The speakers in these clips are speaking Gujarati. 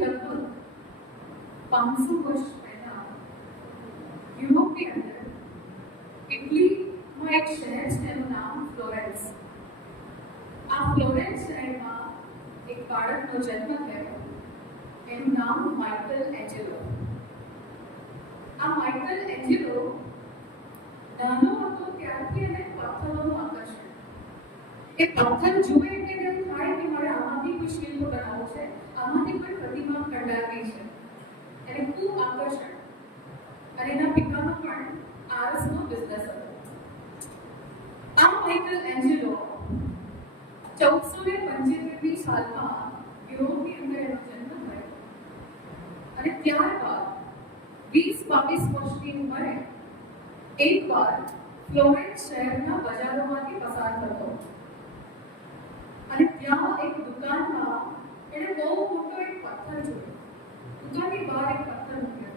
लगभग 500 वर्ष पहला यूरोप के अंदर इटलीમાં એક શહેર છે એનું નામ ફ્લોરેન્સ. આ ફ્લોરેન્સ શહેરમાં એક બાળકનો જન્મ થયો. એનું નામ માઇકલ એન્જેલો. આ માઇકલ એન્જેલો નાનો હતો ત્યારથી એને પથ્થરોનું આકર્ષણ. એ પથ્થર જુએ એટલે એવું થાય કે મારે આમાંથી કોઈ શિલ્પ બનાવવો છે, આમાંથી કોઈ પ્રતિમા કંડારવી છે. એને ખૂબ આકર્ષણ. અને એના પિતાનો પણ આરસનો બિઝનેસ હતો. આ માઇકલ એન્જેલો 1475 સાલમાં યુરોપની અંદર એનો જન્મ થયો. અને ત્યારબાદ 20-22 વર્ષની ઉંમરે એકવાર ફ્લોરેન્સ શહેરના બજારોમાંથી પસાર થતો અને ત્યાં એક દુકાનમાં એણે બહુ મોટો એક પથ્થર જોયો. દુકાનની બહાર એક પથ્થર મૂક્યો.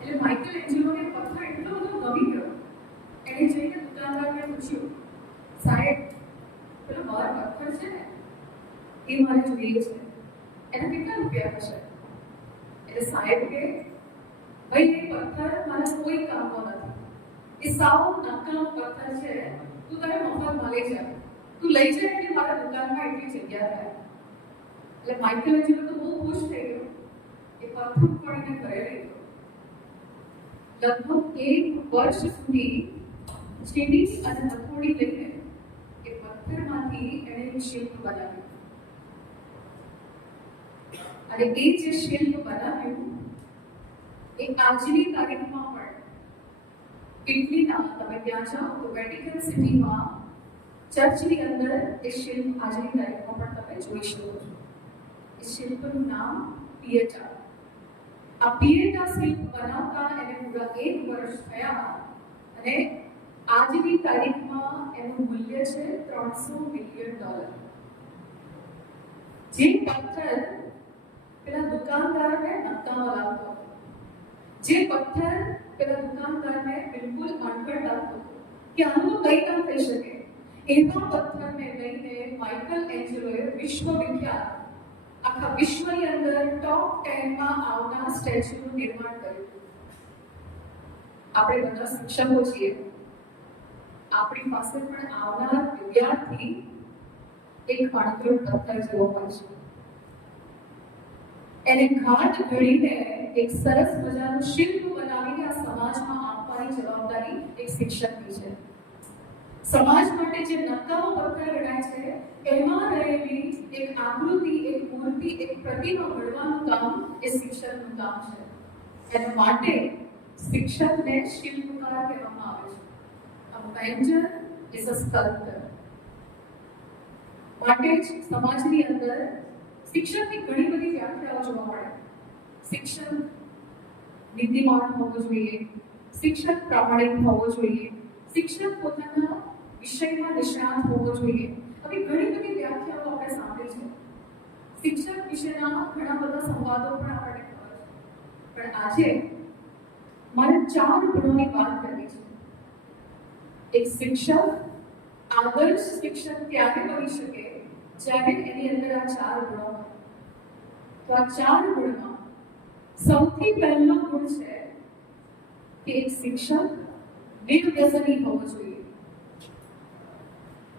એટલે માઇકલ એન્જેલોને પથ્થર એટલો બધો ગમી ગયો. એણે જઈને દુકાનદારને પૂછ્યું, સાહેબ, પેલો બહાર પથ્થર છે ને એ મારે જોઈએ છે, એના કેટલા રૂપિયા હશે? એટલે સાહેબ કે, ભાઈ, એ પથ્થર મારા કોઈ કામનો નથી. એ સાવ નકામો પથ્થર છે. તું તારે મફતમાં લઈ જા. તું લઈ જા એટલે મારા દુકાનમાં એટલી જગ્યા થાય. એટલે માઇકલ એન્જેલો તો બહુ ખુશ થઈ ગયો. એ પથ્થર ઉપાડીને ઘરે લઈ ગયો. લગભગ 1 વર્ષ સુધી ચીની અને હથોડી લઈને એ પથ્થરમાંથી એણે એક શિલ્પ બનાવ્યું. અને એ જે શિલ્પ બનાવ્યું એ આજની તારીખમાં પણ ઇટલીના, તમે ત્યાં જાઓ તો વેટિકન સિટીમાં ચર્ચની અંદર એ શિલ્પ આજની તારીખમાં પણ તમે જોઈ શકો છો. એ શિલ્પનું નામ પિએટા. આ પિએટા શિલ્પ બનાવતા એને પૂરા 1 વર્ષ થયા અને આજની તારીખમાં એનું મૂલ્ય છે $300 મિલિયન. જે પથ્થર પેલા દુકાનદારને નકામો લાગતો હતો, જે પથ્થર પેલા દુકાનદારને બિલકુલ અણઘડ લાગતો હતો કે આનું કઈ કામ થઈ શકે, એવા પથ્થરને લઈને માઇકલ એન્જેલોએ વિશ્વવિખ્યાત, આખા વિશ્વની અંદર ટોપ 10માં આવનાર સ્ટેચ્યુનું નિર્માણ કર્યું. આપણે બધા શિક્ષકો છીએ. આપણી પાસે પણ આવનાર વિદ્યાર્થી એક અણઘડ પથ્થર જેવો હોય છે. એને ઘાટ ઘડીને એક સરસ મજાનું શિલ્પ બનાવીને આ સમાજમાં આપવાની જવાબદારી એક શિક્ષકની છે. સમાજ માટે જે નકામો પથ્થર ગણાય છે એમાં રહેલી એક આકૃતિ, એક મૂર્તિ, એક પ્રતિમા ઘડવાનું કામ એ શિક્ષકનું કામ છે. એના માટે શિક્ષકને શિલ્પકાર કહેવામાં આવે છે. A painter is a sculptor. માટે જ સમાજની અંદર શિક્ષકની ઘણી બધી વ્યાખ્યાઓ જોવા મળે. શિક્ષક નીતિમાન હોવો જોઈએ, શિક્ષક પ્રામાણિક હોવો જોઈએ, શિક્ષક પોતાના વિષયમાં નિષ્ણાત હોવો જોઈએ. આવી ઘણી બધી વ્યાખ્યાઓ આપણે સાંભળી છે. શિક્ષક વિશેના ઘણા બધા સંવાદો પણ આપણને ખબર છે. પણ આજે મારે 4 ગુણોની વાત કરવી છે. એક શિક્ષક આદર્શ શિક્ષક ત્યારે બની શકે જ્યારે એની અંદર આ 4 ગુણો હોય. તો આ 4 ગુણમાં સૌથી પહેલો ગુણ છે કે એક શિક્ષક નિર્વ્યસની હોવો જોઈએ.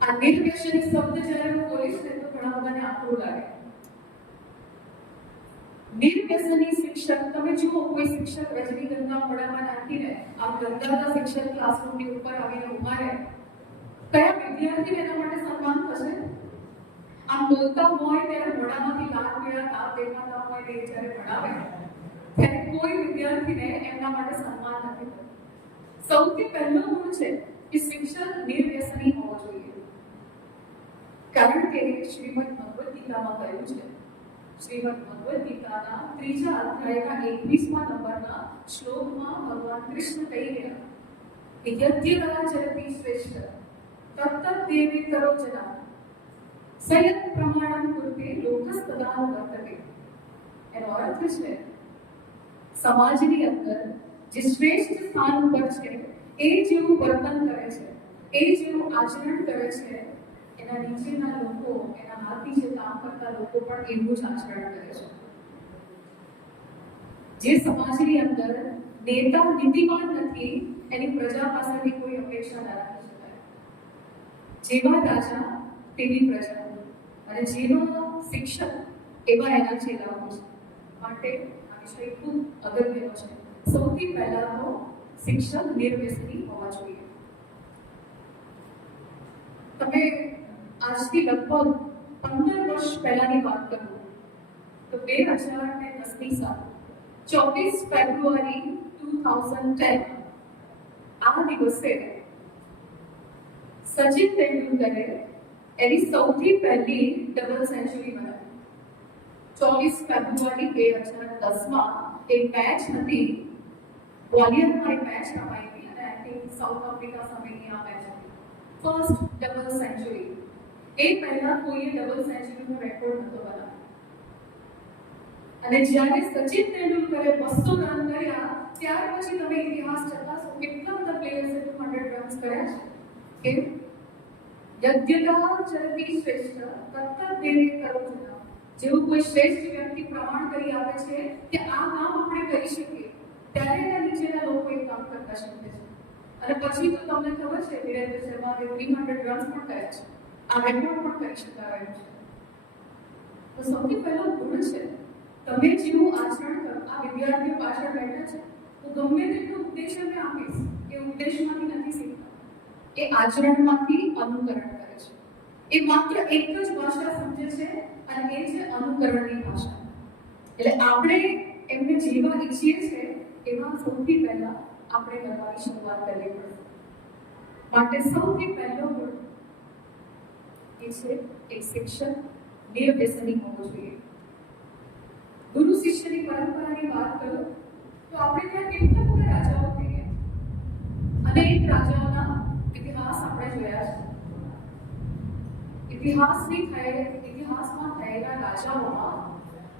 આ નિર્વ્યસની શબ્દ જ્યારે હું બોલીશ ને તો ઘણા બધાને આકરું લાગે. નિર્વ્યસની શિક્ષક, તમે જુઓ કોઈ શિક્ષક રજનીગંધા મોઢામાં નાખીને આમ ગંધાતા શિક્ષક ક્લાસરૂમની ઉપર આવીને ઉભા રહે, કયા વિદ્યાર્થીને એના માટે સન્માન થશે? આમ બોલતા હોય ત્યારે મોઢામાંથી લાલ પીળા તાપ દેખાતા હોય ને જ્યારે ભણાવે ત્યારે કોઈ વિદ્યાર્થીને એમના માટે સન્માન નથી થતું. સૌથી પહેલો ગુણ છે કે શિક્ષક નિર્વ્યસની હોવો જોઈએ. કારણ કે શ્રીમદ ભગવદ ગીતામાં કહ્યું છે, શ્રીમદ ભગવદ ગીતાના 3જા અધ્યાયના 21મા નંબરના શ્લોકમાં ભગવાન કૃષ્ણ કહી ગયા કે યદ્યદા જરતિ શ્રેષ્ઠ તત્તત દેવેતરો જના સંયત પ્રમાણમ કુર્તે લોકસ્તદાન વર્તતે. એનો અર્થ છે સમાજની અંદર જે શ્રેષ્ઠ સ્થાન ઉપર છે એ જેવું વર્તન કરે છે, એ જેવું આચરણ કરે છે, એના નીચેના લોકો, એના હાથથી જે કામ કરતા લોકો પણ એવું જ આચરણ કરે છે. જે સમાજની અંદર નેતા નીતિમાન નથી એની પ્રજા પાસેથી કોઈ અપેક્ષા ના રાખી શકાય. જેવા રાજા તેવી પ્રજા અને જેવા શિક્ષક એવા એના ચેલાઓ છે. માટે આ વિષય ખૂબ અગત્યનો છે. સૌથી પહેલા તો શિક્ષક નિર્વ્યસની હોવા જોઈએ. તમે આજથી લગભગ 15 વર્ષ પહેલાની વાત કરું તો 2010ની સાલ 24 ફેબ્રુઆરી 2010 આ દિવસે સચિન તેંડુલકરે એની સૌથી પહેલી ડબલ સેન્ચુરી બનાવી. 24 ફેબ્રુઆરી 2010માં એક મેચ હતી, ગ્વાલિયરમાં એક મેચ રમાઈ હતી અને આઈ થિંક સાઉથ આફ્રિકા સામેની આ મેચ હતી. First double century. એ પહેલા કોઈએ ડબલ સેન્ચુરીનો રેકોર્ડ નહોતો બનાવ્યો. અને જ્યારે સચિન તેંડુલકરે 200 રન કર્યા ત્યાર પછી તમે ઇતિહાસ ચકાસો કેટલા બધા પ્લેયર્સે 200 રન્સ કર્યા છે. કે યજ્ઞતા ચરતી શ્રેષ્ઠ તત્ત દેવે કરો જના. જેવું કોઈ શ્રેષ્ઠ વ્યક્તિ પ્રમાણ કરી આપે છે કે આ કામ આપણે કરી શકીએ ત્યારે એના નીચેના લોકો એ કામ કરતા શીખે છે. અને પછી તો તમને ખબર છે વિરેન્દ્ર શર્માએ 300 રન્સ પણ કર્યા છે. આ રેકોર્ડ પણ કરી શકાય છે. તો સૌથી પહેલો ગુણ છે તમે જેવું આચરણ કરો. આ વિદ્યાર્થીઓ પાછળ બેઠા છે, હું ગમે તેટલો ઉપદેશ એમને આપીશ એ ઉપદેશમાંથી નથી શીખતા, એ આચરણમાંથી અનુકરણ કરે છે. એ માત્ર એક જ ભાષા સમજે છે અને એ છે અનુકરણની ભાષા. એટલે આપણે એમને જેવા ઈચ્છીએ છીએ એવા સૌથી પહેલા આપણે કરવાની શરૂઆત કરવી પડશે. માટે સૌથી પહેલો ગુણ એ છે એક શિક્ષક નિર્વ્યસની હોવો જોઈએ. ગુરુ શિષ્યની પરંપરાની વાત કરો તો આપણે ત્યાં કેટલા બધા રાજાઓ થઈ ગયા. અનેક રાજાઓના ઇતિહાસ આપણે જોયા છે. ઇતિહાસમાં થયેલા રાજાઓમાં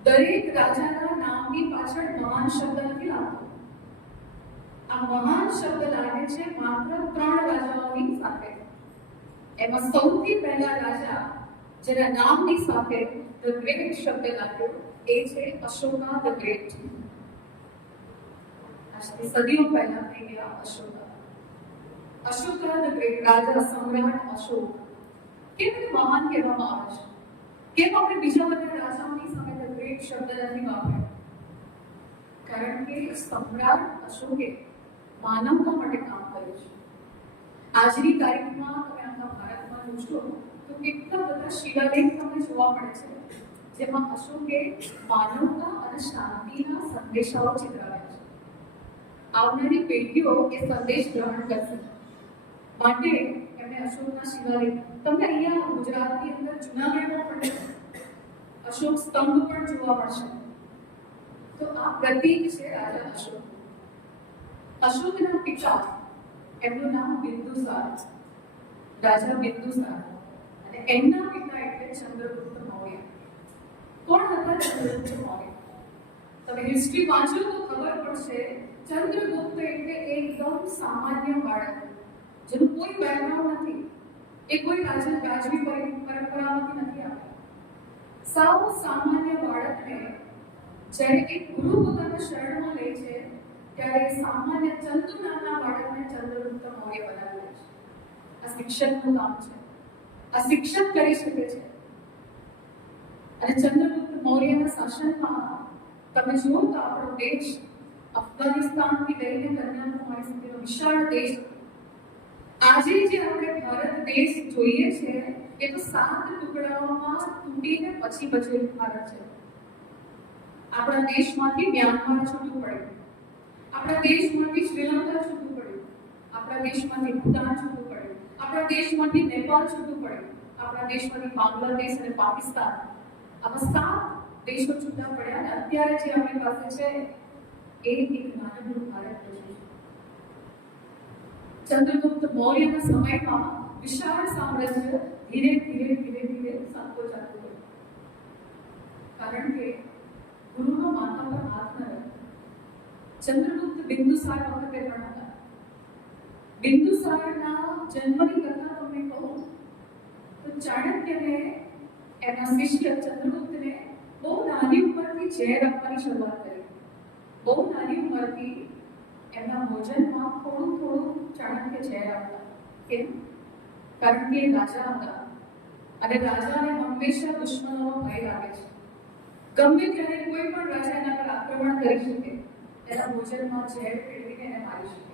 દરેક રાજાના નામની પાછળ મહાન શબ્દ નથી લાગતો. આ મહાન શબ્દ લાગે છે માત્ર 3 રાજાઓની સાથે. એમાં સૌથી પહેલા રાજા જેના નામની સાથે ધ ગ્રેટ શબ્દ લાગ્યો એ છે અશોકા ધ ગ્રેટ. આજથી સદીઓ પહેલા થઈ ગયા અશોકા. અશોકા ધ ગ્રેટ, રાજા સમ્રાટ અશોક. કેમ મહાન કહેવામાં આવે છે? કેમ આપણે બીજા બધા રાજાઓની સામે ધ ગ્રેટ શબ્દ નથી વાપર્યો? કારણ કે સમ્રાટ અશોકે માનવતા માટે કામ કર્યું છે. આજની તારીખમાં તમે આખા ભારતમાં જોશો તો કેટલા બધા શિલાલેખ તમને જોવા મળે છે જેમાં અશોકે માનવતા અને શાંતિના સંદેશાઓ ચિતરાવ્યા છે. આવનારી પેઢીઓ એ સંદેશ ગ્રહણ કરશે. માટે એમણે અશોકના શિલાલેખ તમને અહીંયા ગુજરાતની અંદર જૂનાગઢમાં પણ અશોક સ્તંભ પણ જોવા મળશે. તો આ પ્રતીક છે રાજા અશોક. અશોકના પિતા એમનું નામ બિંદુસાર, રાજા બિંદુસાર. અને એમના પિતા એટલે ચંદ્રગુપ્ત મૌર્ય. કોણ હતા ચંદ્રગુપ્ત મૌર્ય? તમે હિસ્ટ્રી વાંચો તો ખબર પડશે ચંદ્રગુપ્ત એટલે એકદમ સામાન્ય બાળક જેનું કોઈ બેકગ્રાઉન્ડ નથી. એ કોઈ રાજવી પરંપરામાંથી નથી આવ્યા. સાવ સામાન્ય બાળકને જ્યારે એક ગુરુ પોતાના શરણમાં લે છે ત્યારે સામાન્ય ચંદુ નામના બાળકને ચંદ્રગુપ્ત મૌર્ય બનાવે છે. આ શિક્ષકનું કામ છે. આ શિક્ષક કરી શકે છે. અને ચંદ્રગુપ્ત મૌર્યના શાસનમાં તમે જુઓ તો આપણો દેશ અફઘાનિસ્તાનથી લઈને કન્યાકુમારી સુધીનો વિશાળ દેશ. આજે જે આપણે ભારત દેશ જોઈએ છે એ તો 7 ટુકડાઓમાં તૂટીને પછી બચેલું ભારત છે. આપણા દેશમાંથી મ્યાનમાર છૂટું પડ્યું, આપણા દેશમાંથી શ્રીલંકા છૂટું પડ્યું, આપણા દેશમાંથી ભૂટાન છૂટું પડ્યું, આપણા દેશમાંથી નેપાળ છૂટું પડ્યું, આપણા દેશમાંથી બાંગ્લાદેશ અને પાકિસ્તાન. આવા 7 દેશો છૂટા પડ્યા અને અત્યારે જે આપણી પાસે છે એ એક નાનકડું ભારત દેશ છે. ચંદ્રગુપ્ત મૌર્યના સમયમાં વિશાળ સામ્રાજ્ય ધીરે ધીરે સંકોચાતું ગયું. કારણ કે ગુરુનો માથા પર હાથ ન રહ્યો. ચંદ્રગુપ્ત બિંદુસાર વખતે પણ હતા. બિંદુસારના જન્મની કથા તમને કહું તો ચાણક્યને એના શિષ્ય ચંદ્રગુપ્તને બહુ નાની ઉંમરથી ઝેર આપવાની શરૂઆત કરી. બહુ નાની ઉંમરથી એમના ભોજનમાં થોડું થોડું ચાણક્ય ઝેર આપતા. કેમ? કારણ કે એ રાજા હતા અને રાજાને હંમેશા દુશ્મનોનો ભય લાગે છે. ગમે ત્યારે કોઈ પણ રાજા એના પર આક્રમણ કરી શકે, એના ભોજનમાં ઝેર ફેરવીને એને મારી શકે.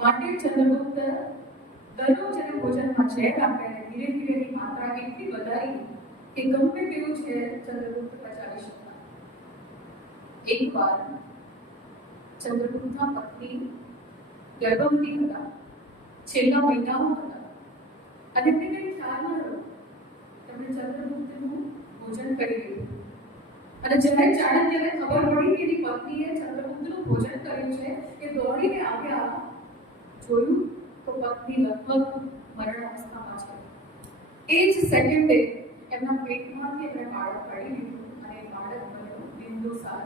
માટે ચંદ્રગુપ્ત દરરોજ એને ભોજનમાં ઝેર આપે અને ધીરે ધીરે એની માત્રા એટલી વધારી કે ગમે તેવું ઝેર ચંદ્રગુપ્ત પચાવી શકતા. એકવાર ચંદ્રગુપ્તના પત્ની ગર્ભવતી હતા, છેલ્લા મહિનાઓ હતા અને તેમને કંઈ ખ્યાલ ન રહ્યો. તેમણે ચંદ્રગુપ્તનું ભોજન કરી લીધું અને જ્યારે ચાણક્યને ખબર પડી કે એની પત્નીએ ચંદ્રગુપ્તનું ભોજન કર્યું છે, એ દોડીને આવ્યા. જોયું તો પત્ની લગભગ મરણ અવસ્થામાં છે. એ જ સેકન્ડે એમના પેટમાંથી એમણે બાળક કાઢી લીધું અને એ બાળક બન્યું બિંદુસાર.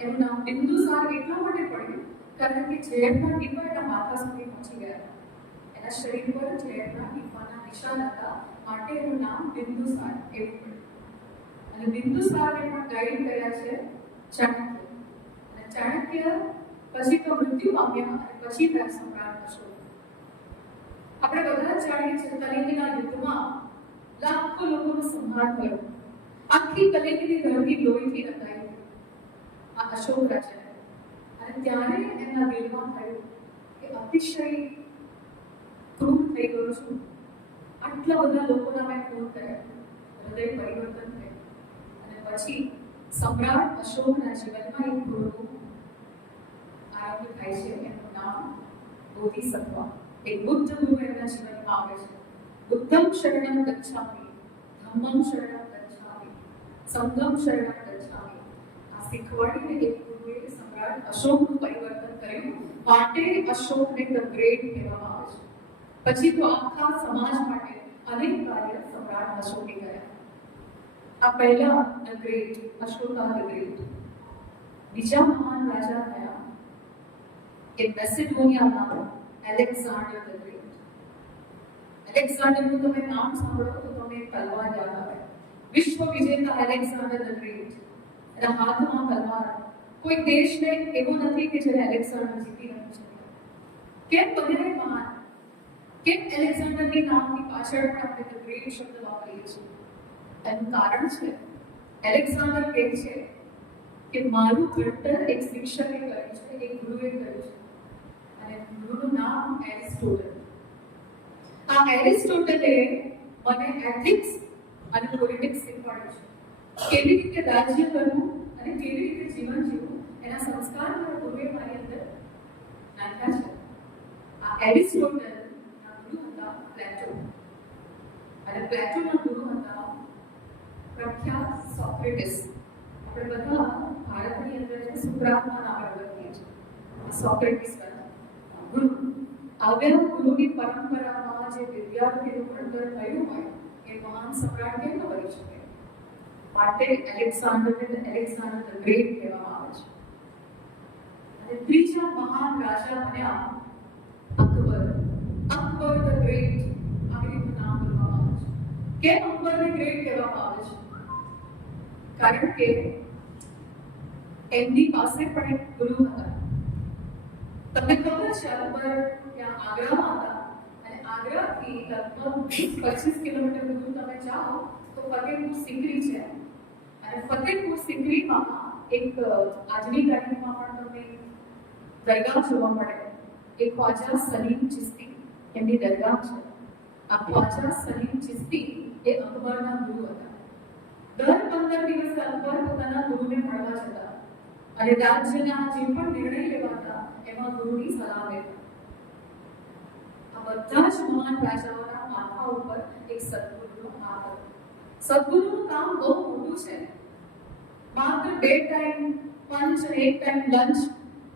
એનું નામ બિંદુસાર એટલા માટે પડ્યું કારણ કે ઝેરના ટીપા એના માથા સુધી પહોંચી ગયા. એના શરીર પર ઝેરના ટીપાના નિશાન હતા, માટે એનું નામ બિંદુસાર એવું પડ્યું. અને બિંદુસારને પણ ગાઈડ કર્યા છે ચાણક્ય. અને ચાણક્ય પછી તો મૃત્યુ પામ્યા અને પછી ત્યાં સમ્રાટ અશોક. આપણે બધા જ જાણીએ છીએ કલિંગના યુદ્ધમાં લાખો લોકોનો સંહાર થયો. આખી કલિંગની ધરતી લોહીથી રંગાઈ આ અશોક રાજાએ. અને ત્યારે એમના દિલમાં થયું કે અતિશય ક્રૂર થઈ ગયો છું. આટલા બધા લોકોના મેં ખૂન કર્યા. હૃદય પરિવર્તન થયું અને પછી સમ્રાટ અશોકના જીવનમાં એક ગુરુનું આરંભ થાય છે. એનું નામ બોધિસત્વ. એક બુદ્ધ ગુરુ એમના જીવનમાં આવે છે. બુદ્ધમ શરણમ ગચ્છામિ, ધમ્મમ શરણમ ગચ્છામિ, સંઘમ શરણમ ગચ્છામિ. આ શીખવાડીને એક ગુરુએ સમ્રાટ અશોકનું પરિવર્તન કર્યું. માટે અશોકને ધ ગ્રેટ કહેવામાં આવે છે. પછી તો આખા સમાજ માટે અનેક કાર્ય સમ્રાટ અશોકે કર્યા. આ પહેલા the great, Ashoka the great. બીજા મહાન રાજા થયા એ મેસિડોનિયાના એલેક્ઝાન્ડર ધ ગ્રેટ. એલેક્ઝાન્ડરનું તમે નામ સાંભળો તો તમને તલવાર યાદ આવે. વિશ્વ વિજેતા એલેક્ઝાન્ડર ધ ગ્રેટ. એના હાથમાં તલવાર. કોઈ દેશને એવો નથી કે જેને એલેક્ઝાન્ડર જીતી નથી શક્યો. કેમ બન્યા મહાન? કેમ એલેક્ઝાન્ડરની નામની પાછળ પણ આપણે ધ ગ્રેટ શબ્દ વાપરીએ છીએ? એનું કારણ છે એલેક્ઝાન્ડર કહે છે કે મારું ઘડતર એક શિક્ષકે કર્યું છે, એક ગુરુએ કર્યું છે. અને ગુરુનું નામ એરિસ્ટોટલ. આ એરિસ્ટોટલે મને એથિક્સ અને પોલિટિક્સ શીખવાડ્યું છે. કેવી રીતે રાજ્ય કરવું અને કેવી રીતે જીવન જીવવું એના સંસ્કાર મારા ગુરુએ મારી અંદર નાખ્યા છે. આ એરિસ્ટોટલના ગુરુ હતા પ્લેટો. અને પ્લેટોના ગુરુ હતા પ્રખ્યાત સોક્રેટિસ. આપણે બધા ભારતની અંદર જે સુકરાતના નામે ઓળખીએ છીએ, સોક્રેટિસ ગુરુ. આવ્યા ગુરુની પરંપરામાં જે વિદ્યાર્થીનું ઘડતર થયું હોય એ મહાન સમ્રાટ કેમ ન બની શકે? માટે એલેક્ઝાન્ડરને એલેક્ઝાન્ડર ધ ગ્રેટ કહેવામાં આવે છે. અને ત્રીજા મહાન રાજા બન્યા અકબર. અકબર ધ ગ્રેટ આવી રીતનું નામ બોલવામાં આવે છે. કેમ અકબરને ગ્રેટ કહેવામાં આવે છે? કારણ કે એમની પાસે પણ એક ગુરુ હતા. તમને ખબર છે અકબર ત્યાં આગ્રામાં હતા અને આગ્રાથી લગભગ 20-25 કિલોમીટર દૂર તમે જાઓ તો ફતેહપુર સિકરી છે. અને ફતેહપુર સિકરીમાં એક આજની તારીખમાં પણ તમને દરગાહ જોવા મળે. એ ખ્વાજા સલીમ ચિશ્તી એમની દરગાહ છે. આ ખ્વાજા સલીમ ચિશ્તી એ અકબરના ગુરુ હતા. દર 15 દિવસે અકબર પોતાના ગુરુને મળવા જતા અને રાજ્યના જે પણ નિર્ણય લેવાતા એમાં ગુરુની સલાહ લેતા. આ બધા જ મહાન રાજાઓના માથા ઉપર એક સદગુરુનો હાથ હતો. સદગુરુનું કામ બહુ મોટું છે. માત્ર 2 ટાઈમ પંચ અને 1 ટાઈમ લંચ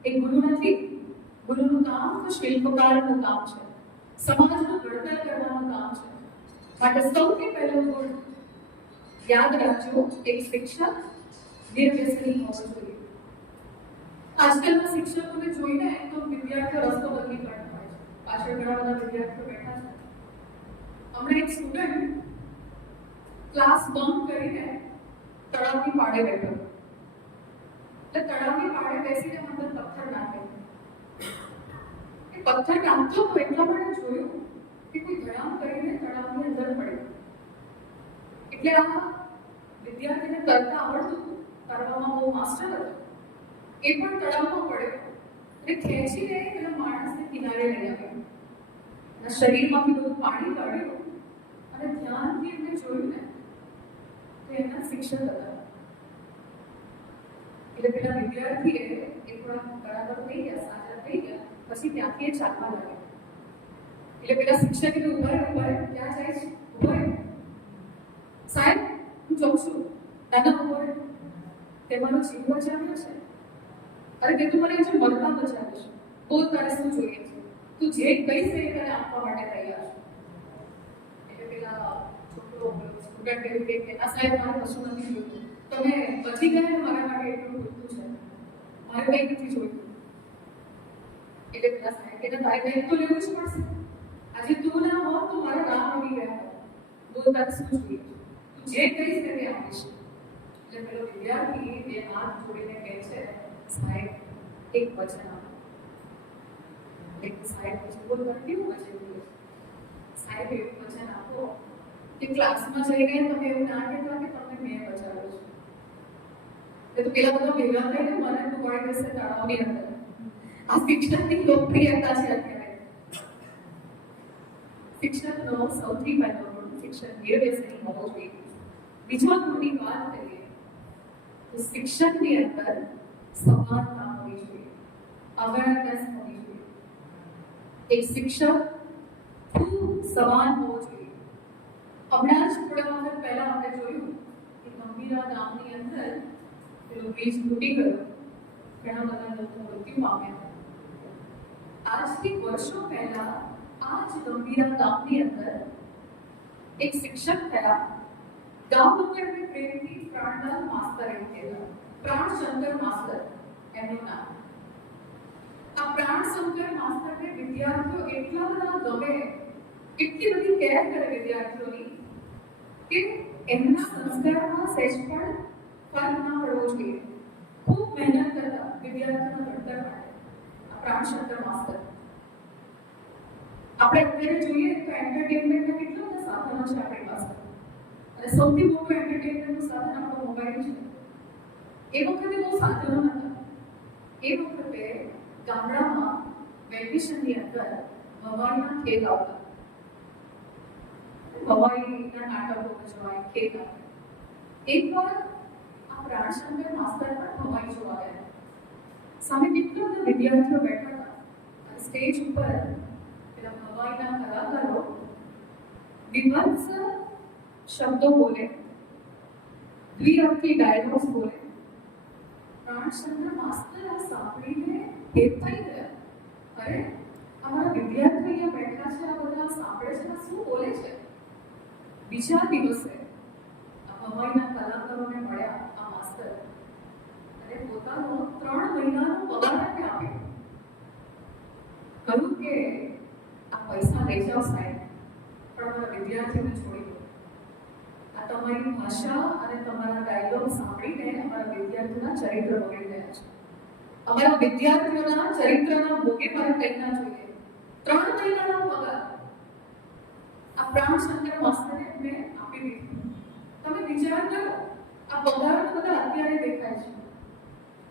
એ ગુરુ નથી. ગુરુનું કામ તો શિલ્પકારનું કામ છે, સમાજનું ઘડતર કરવાનું કામ છે. માટે સૌથી પહેલો ગુણ યાદ રાખજો, એક શિક્ષક નિર્વ્યસની હોવો જોઈએ. આજકાલના શિક્ષકોને જોઈને તો વિદ્યાર્થીઓ રસ્તો બદલી કાઢતા હોય છે. પાછળ ઘણા બધા વિદ્યાર્થીઓ બેઠા છે. હમણાં એક સ્ટુડન્ટ ક્લાસ બંક કરીને તળાવની પાળે બેઠો. એટલે તળાવની પાળે બેસીને અંદર પથ્થર નાખે. એ પથ્થર નાખતો તો એટલા માટે જોયું કે કોઈ ધડામ કરીને તળાવની અંદર પડે. એટલે આ વિદ્યાર્થીને તરતા આવડતું હતું, તરવામાં બહુ માસ્ટર હતો. એ પણ તળાવમાં પડ્યો અને ખેંચીને પેલા માણસને કિનારે લઈ આવ્યો. એના શરીરમાંથી બધું પાણી કાઢ્યું અને ધ્યાનથી એમને જોયું ને તો એમના શિક્ષક હતા. એટલે પેલા વિદ્યાર્થીએ એ થોડા બરાબર થઈ ગયા, સાજા થઈ ગયા, પછી ત્યાંથી એ ચાલવા લાગ્યા. એટલે પેલા શિક્ષકે ઉભા ક્યાં જાય છે? ઉભા સાહેબ, હું જાઉં છું. દાદા ઉભા તે મારો જીવ બચાવ્યો છે. અરે તે તું મને જો મરતા બચાવ્યો છે. બોલ તારે શું જોઈએ છે? તું જે કઈ છે તને આપવા માટે તૈયાર છે. એટલે પેલા છોકરો સ્ટુડન્ટ એવું કે આ સાહેબ મારે કશું નથી જોઈતું. તમે બચી ગયા મારા માટે એટલું પૂરતું છે, મારે કંઈ નથી જોઈતું. એટલે પેલા સાહેબ કે તારે કંઈક તો લેવું જ પડશે. આજે તું ના હોત તો મારા નામ આવી ગયા હોત. બોલ તારે શું જોઈએ? તું જે કહીશ તે આપીશ. એટલે પેલો વિદ્યાર્થી બે હાથ જોડીને કહે છે, સાહેબ એક વચન આપો. એક સાહેબ પછી બોલ કેવું વચન બોલે? સાહેબ એવું વચન આપો કે ક્લાસમાં જઈને તમે એવું ના કહેતા કે તમને મેં બચાવ્યો છું. તો પેલા બધા ભેગા થઈને મને તો વાળી દેશે તળાવની અંદર. આ શિક્ષણની લોકપ્રિયતા છે અત્યારે. શિક્ષણનો સૌથી પહેલો ગુણ શિક્ષણ નિર્વ્યસની હોવો જોઈએ. બીજા ગુણની વાત કરીએ તો શિક્ષણની અંદર સમાનતા હોવી જોઈએ, અવેરનેસ હોવી જોઈએ. એક શિક્ષક ખૂબ સમાન હોવો જોઈએ. હમણાં જ થોડા વખત પહેલા આપણે જોયું કે ગંભીરા ગામની અંદર પેલો બ્રિજ તૂટી ગયો, ઘણા બધા લોકો મૃત્યુ પામ્યા. આજથી વર્ષો પહેલા આ જ ગંભીરા ગામની અંદર એક શિક્ષક થયા. ગામ લોકોને પ્રેમથી પ્રાણલાલ માસ્તર એવું કહેતા, પ્રાણશંકર માસ્તર એમનું નામ. આ પ્રાણશંકર માસ્તરને વિદ્યાર્થીઓ એટલા બધા ગમે, એટલી બધી કેર કરે વિદ્યાર્થીઓની કે એમના સંસ્કારમાં સહેજ પણ ફરક ના પડવો જોઈએ. ખૂબ મહેનત કરતા વિદ્યાર્થીઓના ઘડતર માટે આ પ્રાણશંકર માસ્તર. આપણે અત્યારે જોઈએ તો એન્ટરટેનમેન્ટના કેટલા બધા સાધનો છે આપણી પાસે, અને સૌથી મોટું એન્ટરટેનમેન્ટનું સાધન આપણો મોબાઈલ છે. એ વખતે બહુ સાધનો હતા. એ વખતે ગામડામાં વેકેશનની અંદર ભવાઈના ખેલ આવતા, ભવાઈના નાટકો ભજવાય, ખેલ આવે. એકવાર આ પ્રાણશંકર માસ્તર પણ ભવાઈ જોવા ગયા. સામે કેટલા બધા વિદ્યાર્થીઓ બેઠા હતા અને સ્ટેજ ઉપર પેલા ભવાઈના કલાકારો વિભત્સ શબ્દો બોલે, દ્વિઅર્થી ડાયલોગ્સ બોલે. પ્રાણશંકર માસ્તર આ સાંભળીને હેત થઈ ગયા. અરે અમારા વિદ્યાર્થીઓ અહીંયા બેઠા છે, આ બધા સાંભળે છે, શું બોલે છે? બીજા દિવસે આ ભવાઈના કલાકારોને મળ્યા આ માસ્તર અને પોતાનો 3 મહિનાનો પગાર આપ્યો. કહ્યું કે આ પૈસા લઈ જાઓ સાહેબ, પણ અમારા વિદ્યાર્થીઓને છોડી દો. આ તમારી ભાષા અને તમારા ડાયલોગ સાંભળીને અમારા વિદ્યાર્થીઓના ચરિત્ર બગડી ગયા છે. અમારા વિદ્યાર્થીઓના ચરિત્રના ભોગે મારે કંઈ ના જોઈએ. 3 મહિનાનો પગાર આ પ્રાણશંકર માસ્તરને મેં આપી દીધો. તમે વિચાર કરો, આ પગાર તો બધા અત્યારે દેખાય છે.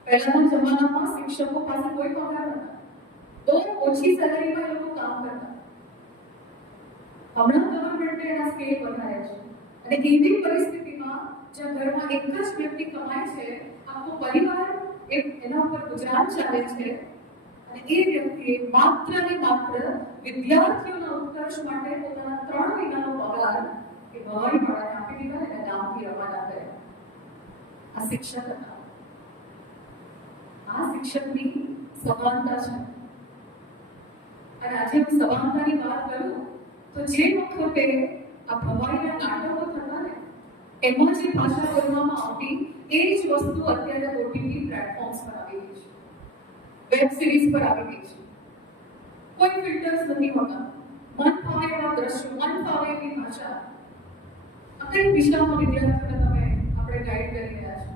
પહેલાના જમાનામાં શિક્ષકો પાસે કોઈ પગાર નહોતા, તો ઓછી સેલેરીમાં એ લોકો કામ કરતા. હમણાં ગવર્મેન્ટે એના સ્કેલ વધાર્યા છે અને એવી પરિસ્થિતિમાં જ્યાં ઘરમાં એક જ વ્યક્તિ કમાય છે, આખો પરિવાર એના ઉપર ગુજરાન ચાલે છે, અને એ વ્યક્તિએ માત્ર ને માત્ર વિદ્યાર્થીઓના ઉત્કર્ષ માટે પોતાના 3 મહિનાનો પગાર એ ભવાઈવાળાને આપી દીધા અને ગામથી રવાના કર્યા. આ શિક્ષક હતા. આ શિક્ષકની સમાનતા છે. અને આજે હું સમાનતાની વાત કરું તો જે વખતે આ ભવાઈના નાટકો થતા ને, એમાં જે ભાષા બોલવામાં આવતી એ જ વસ્તુ અત્યારે ઓટીટી પ્લેટફોર્મ્સ પર આવી ગઈ છે, વેબ સિરીઝ પર આવી ગઈ છે. કોઈ ફિલ્ટર્સ નથી હોતા. મન ફાવે એવા દ્રશ્યો, મન ફાવે એવી ભાષા. આ કઈ દિશામાં વિદ્યાર્થીઓને તમે આપણે ગાઈડ કરી રહ્યા છો?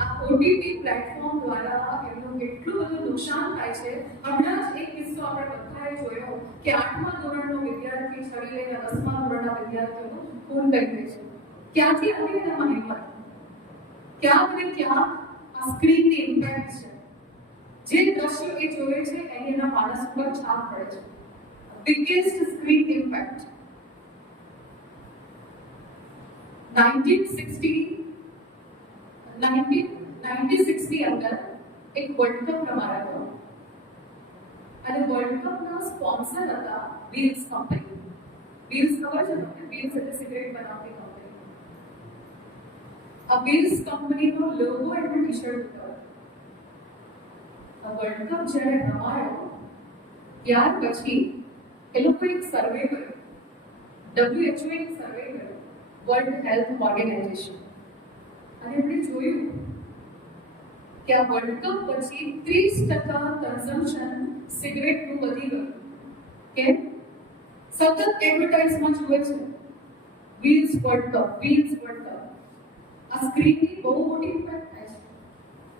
આ ઓટીટી પ્લેટફોર્મ દ્વારા એમનું કેટલું બધું નુકસાન થાય છે. હમણાં જ એક કિસ્સો આપણે બધાએ જોયો કે 8મા ધોરણનો વિદ્યાર્થી છડી લઈને 10મા ધોરણના વિદ્યાર્થીઓનું ખૂન કરી દે છે. ક્યાંથી આવી એનામાં હિંમત? ક્યાંક ને ક્યાંક આ સ્ક્રીનની ઇમ્પેક્ટ છે. જે દ્રશ્યો એ જોવે છે એની એના માનસ પર છાપ પડે છે. બિગેસ્ટ સ્ક્રીન ઇમ્પેક્ટ 1996 ની અંદર એક વર્લ્ડ કપ રમાયો અને વર્લ્ડ કપના સ્પોન્સર હતા વ્હીલ્સ કંપની. વ્હીલ્સ ખબર છે તમને? વ્હીલ્સ એટલે સિગરેટ બનાવતી કંપની. આ વ્હીલ્સ કંપનીનો લોગો એમણે ટી-શર્ટ ઉપર. આ વર્લ્ડ કપ જ્યારે રમાયો ત્યાર પછી એ લોકો એક સર્વે કર્યો. WHO એક સર્વે કર્યો, વર્લ્ડ હેલ્થ ઓર્ગેનાઇઝેશન, અને એમણે જોયું કે આ વર્લ્ડ કપ પછી 30% કન્ઝમ્પશન સિગરેટનું વધી ગયું. કેમ? સતત એડવર્ટાઇઝમાં જુએ છે wheels world cup, wheels world cup. આ સ્ક્રીનની બહુ મોટી ઇમ્પેક્ટ થાય છે.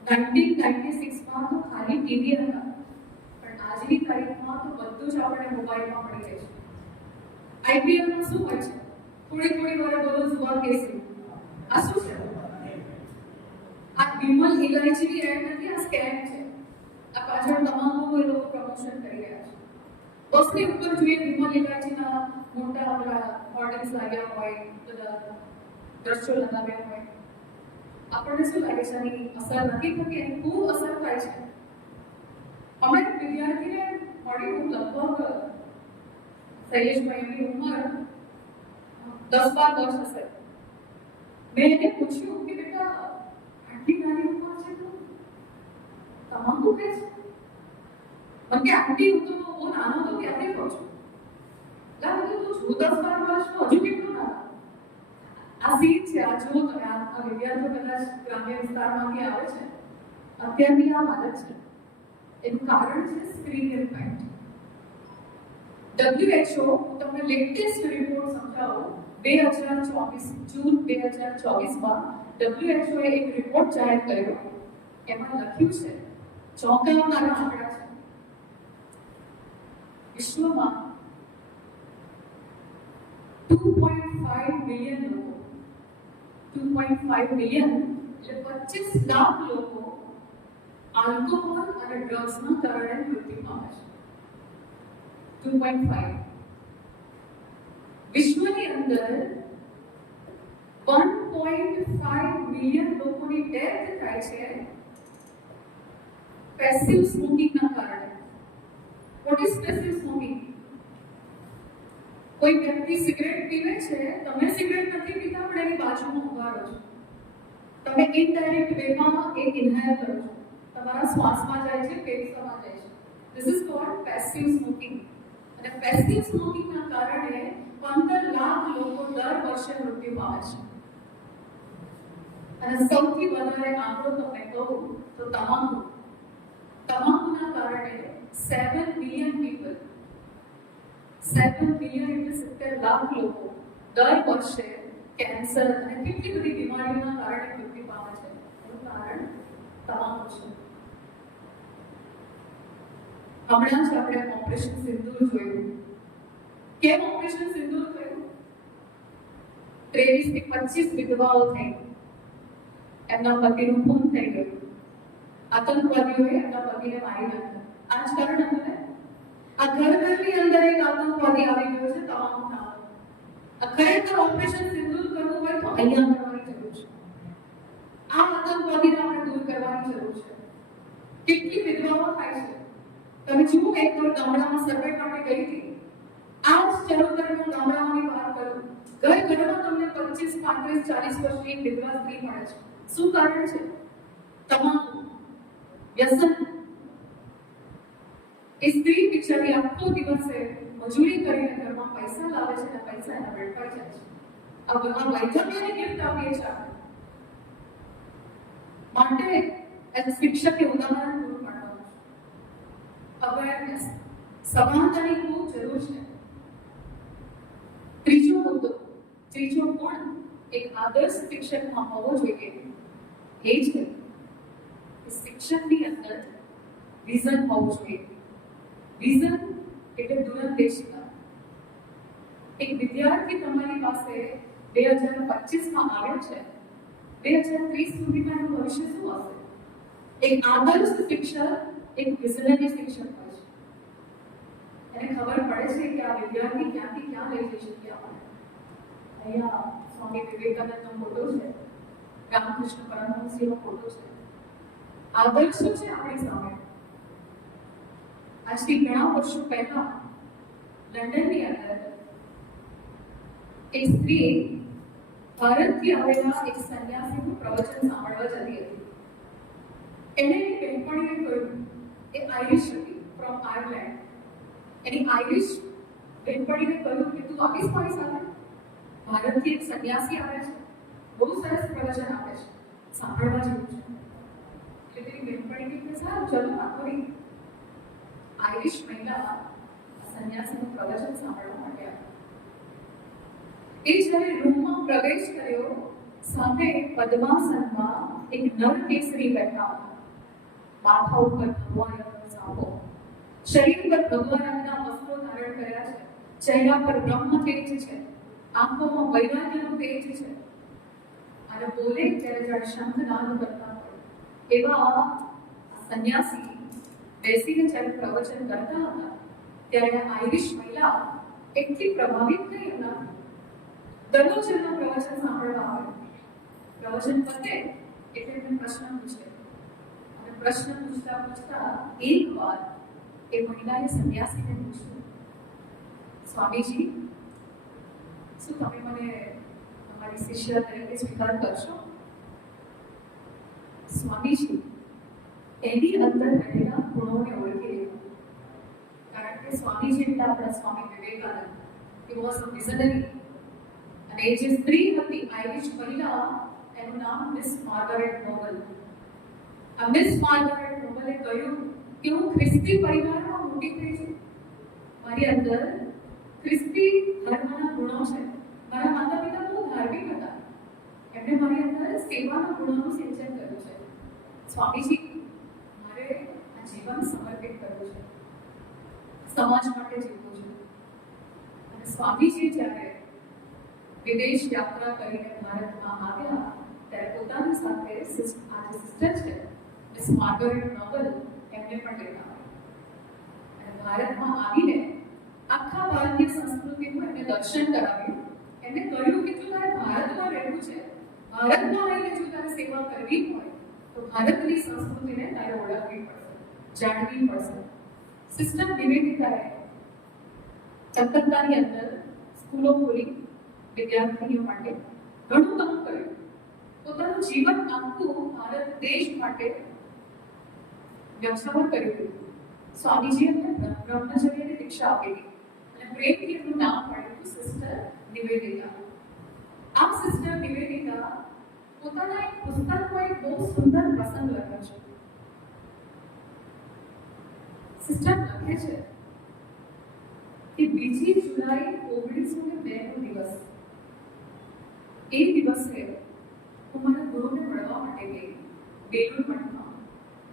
1996માં તો ખાલી ટીવી હતા, પણ આજની તારીખમાં તો બધું જ આપણે મોબાઈલમાં મળી જાય છે. આઈપીએલમાં શું હોય છે? થોડી વારે બોલો જુવા કેસરી. આ શું છે? આ વિમલ ઇલાયચીની એડ નથી, આ સ્કેમ છે. આ પાછળ તમામ એ લોકો પ્રમોશન કરી રહ્યા છે. બસની ઉપર જોઈએ વિમલ ઇલાયચીના મોટા આપણા હોર્ડિંગ્સ લાગ્યા હોય, બધા દ્રશ્યો લગાવ્યા હોય. આપણને શું લાગે છે આની અસર નથી થતી? એની ખૂબ અસર થાય છે. અમારે વિદ્યાર્થીને મળી લગભગ શૈલેષભાઈની ઉંમર 10-12 વર્ષ હશે. મેં એને પૂછ્યું કે બેટા આટલી નાની ઉંમર છે તો તમાકુ કે છે? મને કે આંટી હું તો બહુ નાનો હતો ત્યાંથી કહું છું. એટલે મેં કીધું છું 10-12 વર્ષનો હજુ કેટલું નાનો? આ સીન છે. આ જુઓ તમે, આ વિદ્યાર્થીઓ કદાચ ગ્રામ્ય વિસ્તારમાંથી આવે છે. અત્યારની આ હાલત છે. એનું કારણ છે સ્ક્રીન ઇમ્પેક્ટ. WHO તમને લેટેસ્ટ રિપોર્ટ સમજાવો. 2024 જૂન 2024માં WHO એક રિપોર્ટ જાહેર કર્યો. એમાં લખ્યું છે, ચોંકાવનારા આંકડા છે, વિશ્વમાં 2.5 મિલિયન લોકો, 2.5 મિલિયન એટલે 25 લાખ લોકો આલ્કોહોલ અને ડ્રગ્સના કારણે મૃત્યુ પામે છે. 2.5. વિશ્વની અંદર 1.5 મિલિયન લોકોની ડેથ થાય છે પેસિવ સ્મોકિંગના કારણે. What is passive smoking? કોઈ વ્યક્તિ સિગરેટ પીવે છે, તમે સિગરેટ નથી પીતા પણ એની બાજુમાં ઉભા રહો છો. તમે ઇનડાયરેક્ટ વેમાં એક ઇન્હેલ કરો છો. તમારા શ્વાસમાં જાય છે, ફેફસામાં જાય છે. This is called passive smoking. અને પેસિવ સ્મોકિંગના કારણે 15 લાખ લોકો દર વર્ષે મૃત્યુ પામે છે. અને સૌથી વધારે આંકડો તમને કહું તો તમાકુ. તમાકુના કારણે 7 બિલિયન પીપલ, 7 બિલિયન એટલે 70 લાખ લોકો દર વર્ષે કેન્સર અને કેટલી બધી બીમારીઓના કારણે મૃત્યુ પામે છે. એનું કારણ તમાકુ છે. હમણાં જ આપણે ઓપરેશન સિંદૂર જોયું. કેમ ઓપરેશન સિંદૂર થયું? 23 થી 25 વિધવાઓ થઈ, એમના પતિનું ખૂન થઈ ગયું. આતંકવાદીઓએ એમના પતિને મારી નાખ્યા. આ જ કારણ હતું ને? આ ઘરની અંદર એક આતંકવાદી આવી ગયો છે તમાકુ ખાવાનો. ખરેખર ઓપરેશન સિંદૂર કરવું હોય તો અહીંયા કરવાની જરૂર છે. આ આતંકવાદીને આપણે દૂર કરવાની જરૂર છે. કેટલી વિધવાઓ થાય છે તમે જુઓ. એક વાર ગામડામાં સર્વે માટે ગઈ હતી. આ જ ચરોતરના ગામડાઓની વાત કરું. ઘરમાં તમને 25, 35, 40 વર્ષની વિધવા સ્ત્રી મળે છે. શું કારણ છે? તમાકુ, વ્યસન. એ સ્ત્રી બિચારી આખો દિવસે મજૂરી કરીને ઘરમાં પૈસા લાવે છે અને પૈસા એના વેડફાઈ જાય છે. આ વૈધવ્યની ગિફ્ટ આપીએ છીએ આપણે. માટે એઝ શિક્ષકે ઉદાહરણ પૂરું પાડવાનું છે. અવેરનેસ, સમાનતાની ખૂબ જરૂર છે. ત્રીજો મુદ્દો, ત્રીજો ગુણ એક આદર્શ શિક્ષકમાં હોવો જોઈએ એ છે શિક્ષણની અંદર વિઝન હોવું જોઈએ. વિઝન એટલે દૂરંદેશિતા. એક વિદ્યાર્થી તમારી પાસે 2025માં આવ્યો છે, 2030 સુધીમાં એનું ભવિષ્ય શું હશે? એક આદર્શ શિક્ષક એક વિઝનરી શિક્ષક હોય છે. એને ખબર પડે છે કે આ વિદ્યાર્થી ક્યાંથી ક્યાં લઈ જઈ શકીએ આપણે. અહીંયા સ્વામી વિવેકાનંદનો ફોટો છે, રામકૃષ્ણ પરમહંસજીનો ફોટો છે. આદર્શો છે આપણી સામે. આજથી ઘણા વર્ષો પહેલા લંડનની અંદર એક સ્ત્રી ભારતથી આવેલા એક સંન્યાસીનું પ્રવચન સાંભળવા જતી હતી. એણે એની બહેનપણીને કહ્યું, એ આયરિશ હતી, ફ્રોમ આયર્લેન્ડ. એની આયરિશ બહેનપણીને કહ્યું કે તું આવીશ મારી સાથે? ભારતથી એક સંન્યાસી આવે છે, બહુ સરસ પ્રવચન આપે છે, સાંભળવા જેવું છે. એટલે તેની બહેનપણી કે સારું ચલો વાંધો નહીં. આયરિશ મહિલા સંન્યાસીનું પ્રવચન સાંભળવા માટે આવી. એ જ્યારે રૂમમાં પ્રવેશ કર્યો, સામે પદ્માસનમાં એક નર કેસરી બેઠા હતા. માથા ઉપર ભગવા રંગનો સાફો, શરીર પર ભગવા રંગના વસ્ત્રો ધારણ કર્યા છે, ચહેરા પર બ્રહ્મ તેજ છે, આંખોમાં વૈરાગ્યનો તેજ છે. અને બોલે ત્યારે જાણે શંખનાદ કરતા હોય એવા સંન્યાસી બેસીને જ્યારે પ્રવચન કરતા હતા, ત્યારે આયરિશ મહિલા એટલી પ્રભાવિત થઈ એમનાથી. દરરોજ એમના પ્રવચન સાંભળવા આવે. પ્રવચન પતે એટલે એમને પ્રશ્ન પૂછે. અને પ્રશ્ન પૂછતા પૂછતા એક વાર એ મહિલાએ સંન્યાસીને પૂછ્યું, સ્વામીજી, શું તમે મને તમારી શિષ્ય તરીકે સ્વીકાર કરશો? સ્વામીજી એની અંદર રહેલા ગુણોને ઓળખી લીધા. કારણ કે સ્વામીજી એટલે આપણા Swami Vivekananda. He was a visionary. અને એ જે સ્ત્રી હતી, આયરિશ મહિલા, એનું નામ મિસ માર્ગરેટ નોબલ. આ મિસ માર્ગરેટ નોબલે કહ્યું કે હું ખ્રિસ્તી પરિવારમાં મોટી થઈ છું. મારી અંદર ખ્રિસ્તી ધર્મના ગુણો છે. મારા માતા પિતા બહુ ધાર્મિક હતા. એમણે મારી અંદર સેવાના ગુણોનું સિંચન કર્યું છે. સ્વામીજી, મારે આ જીવન સમર્પિત કરવું છે, સમાજ માટે જીવવું છે. અને સ્વામીજી જ્યારે વિદેશ યાત્રા કરીને ભારતમાં આવ્યા, ત્યારે પોતાની સાથે આ જે સિસ્ટર છે મિસ માર્ગરેટ નોબલ, એમને પણ લેતા આવ્યા. અને ભારતમાં આવીને આખા ભારતીય સંસ્કૃતિનું એમને દર્શન કરાવ્યું. એમને કહ્યું કે જો તારે ભારતમાં રહેવું છે, ભારતમાં રહીને જો તારે સેવા કરવી હોય, તો ભારતની સંસ્કૃતિને તારે ઓળખવી પડશે, જાણવી પડશે. સિસ્ટર નિવેદિતાએ કલકત્તાની અંદર સ્કૂલો ખોલી, વિદ્યાર્થીઓ માટે ઘણું કામ કર્યું. પોતાનું જીવન આખું ભારત દેશ માટે વ્યવસાય કર્યું. સ્વામીજી એમને બ્રહ્મચર્યની દીક્ષા આપી અને પ્રેમથી એમનું નામ પાડ્યું સિસ્ટર નિવેદિતા. આ સિસ્ટર નિવેદિતા પોતાના એક પુસ્તકમાં એક બહુ સુંદર પ્રસંગ લખ્યો છે. સિસ્ટર લખે છે કે 2 જુલાઈ 1902 નો દિવસ, એ દિવસે હું મારા ગુરુને મળવા માટે ગઈ બેલુર મઠમાં,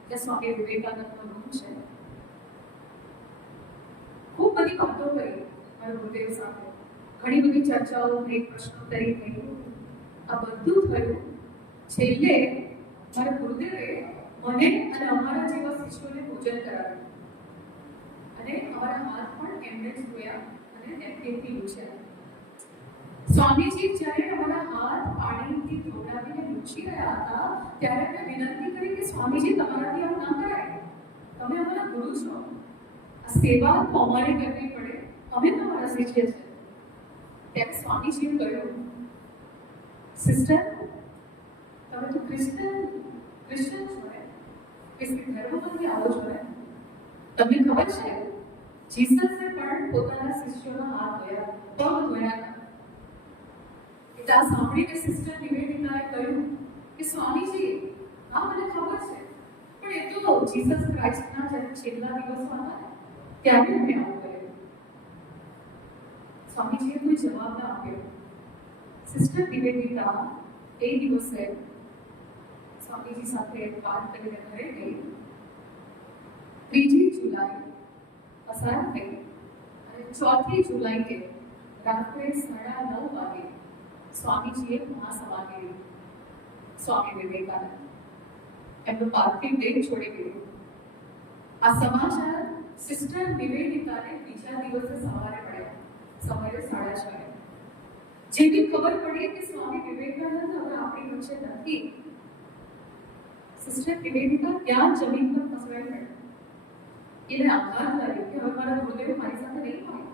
જ્યાં સ્વામી વિવેકાનંદનો રૂમ છે. ખૂબ બધી વાતો કરી મારા ગુરુદેવ સાથે, ઘણી બધી ચર્ચાઓ થઈ, પ્રશ્નોત્તરી થઈ. આ બધું થયું. છેલ્લે મારા ગુરુદેવે મને અને અમારા જેવા શિષ્યોને ભોજન કરાવ્યું અને અમારા હાથ પણ એમને જ ધોયા અને એમથી લૂછ્યા. સ્વામીજી જ્યારે અમારા હાથ પાણીથી ધોવડાવીને લૂછી રહ્યા હતા, ત્યારે મેં વિનંતી કરી કે સ્વામીજી તમારાથી આમ ના કરાય, તમે અમારા ગુરુ છો, આ સેવા તો અમારે કરવી પડે, અમે તમારા શિષ્ય છે. ત્યારે સ્વામીજીએ કહ્યું, સિસ્ટર, તમે તો ક્રિશ્ચન છો ને, ખ્રિસ્તી ધર્મમાંથી આવો છો ને, તમને ખબર છે જીસસે પણ પોતાના શિષ્યોના હાથ ધોયા, પગ ધોયા હતા. એટલે આ સાંભળીને સિસ્ટર નિવેદિતાએ કહ્યું કે સ્વામીજી, હા મને ખબર છે, પણ એ તો જીસસ ક્રાઇસ્ટના જ્યારે છેલ્લા દિવસો હતા ત્યારે અમે આવું કર્યું. સ્વામીજીએ કોઈ જવાબ ના આપ્યો. સિસ્ટર નિવેદિતા એ દિવસે સ્વામીજી સાથે વાત કરીને ઘરે ગઈ. 3 જુલાઈ પસાર થઈ અને 4 જુલાઈએ રાત્રે 9:30 વાગે સ્વામીજીએ મહાસમાધિ લીધી. સ્વામી વિવેકાનંદ એમનો પાર્થિવ દેહ છોડી દીધો. આ સમાચાર સિસ્ટર નિવેદિતાને બીજા દિવસે સવારે મળ્યા, સવારે 6:30. જેવી ખબર પડી કે સ્વામી વિવેકાનંદ હવે આપણી વચ્ચે નથી, સિસ્ટર નિવેદિતા ત્યાં જમીન પર ફસવાઈ ગઈ. એને આઘાત લાગ્યો કે હવે મારા ગુરુદેવ મારી સાથે નહીં હોય.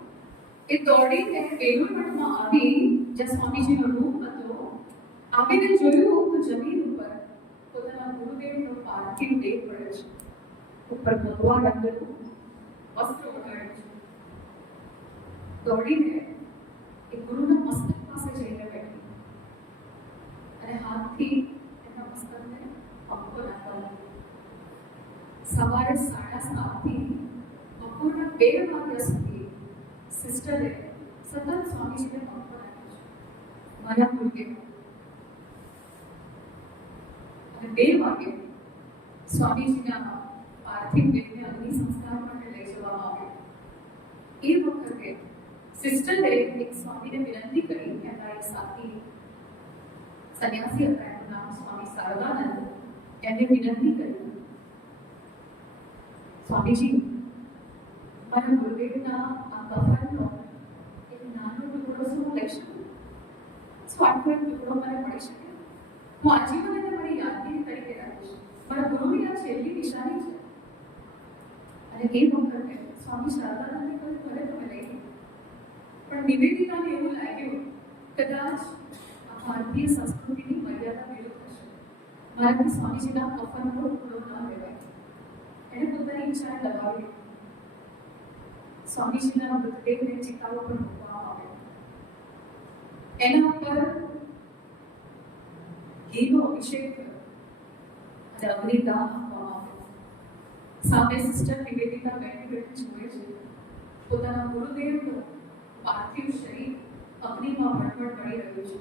એ દોડીને બેલુર મઠમાં આવી, જ્યાં સ્વામીજીનો રૂમ હતો. આવીને જોયું તો જમીન ઉપર પોતાના ગુરુદેવનો પાર્થિવ દેહ પડ્યો છે. ઉપર ભગવા રંગનું વસ્ત્ર ઓઢાડ્યું છે. દોડીને એ ગુરુના મસ્તક પાસે જઈને બેઠી અને હાથથી એના મસ્તકને પંખો નાખવા લાગી. સવારે 7:30 બપોરના 2 વાગ્યા સુધી સિસ્ટરે સતત સ્વામીજીને પંખો નાખ્યો છે, મારા ગુરુદેવ. અને 2 વાગે સ્વામીજીના પાર્થિવ દેહને અગ્નિ સંસ્કાર માટે લઈ જવામાં આવ્યો. એ વખતે સિસ્ટરે એક સ્વામીને વિનંતી કરી, એમના એક સાથી સંન્યાસી હતા, એનું નામ સ્વામી શારદાનંદ. એમને વિનંતી કરી, સ્વામીજી, મારા ગુરુદેવના આ કફનનો એક નાનો ટુકડો શું હું લઈ શકું? શું આટલો એક ટુકડો મને મળી શકે? હું આજીવન એને મારી યાદગીરી તરીકે રાખીશ. મારા ગુરુની આ છેલ્લી નિશાની છે. અને એ વખતે સ્વામી શારદાનંદે કહ્યું, ભલે તમે લઈ લો. પણ નિવેદિતાને એવું લાગ્યું કદાચ આ ભારતીય સંસ્કૃતિની મર્યાદા વિરુદ્ધ હશે, મારાથી સ્વામીજીના કફનનો ટુકડો ન લેવાય. એણે પોતાની ઈચ્છાને દબાવી. સ્વામીજીના મૃતદેહને ચિતા ઉપર મૂકવામાં આવ્યો. એના ઉપર ઘીનો અભિષેક થયો અને અગ્નિદાહ આપવામાં આવ્યો. સામે સિસ્ટર નિવેદિતા બેઠી બેઠી જુએ છે. પોતાના ગુરુદેવનું પાર્થિવ શરીર અગ્નિમાં ભડભડ પડી રહ્યું છે.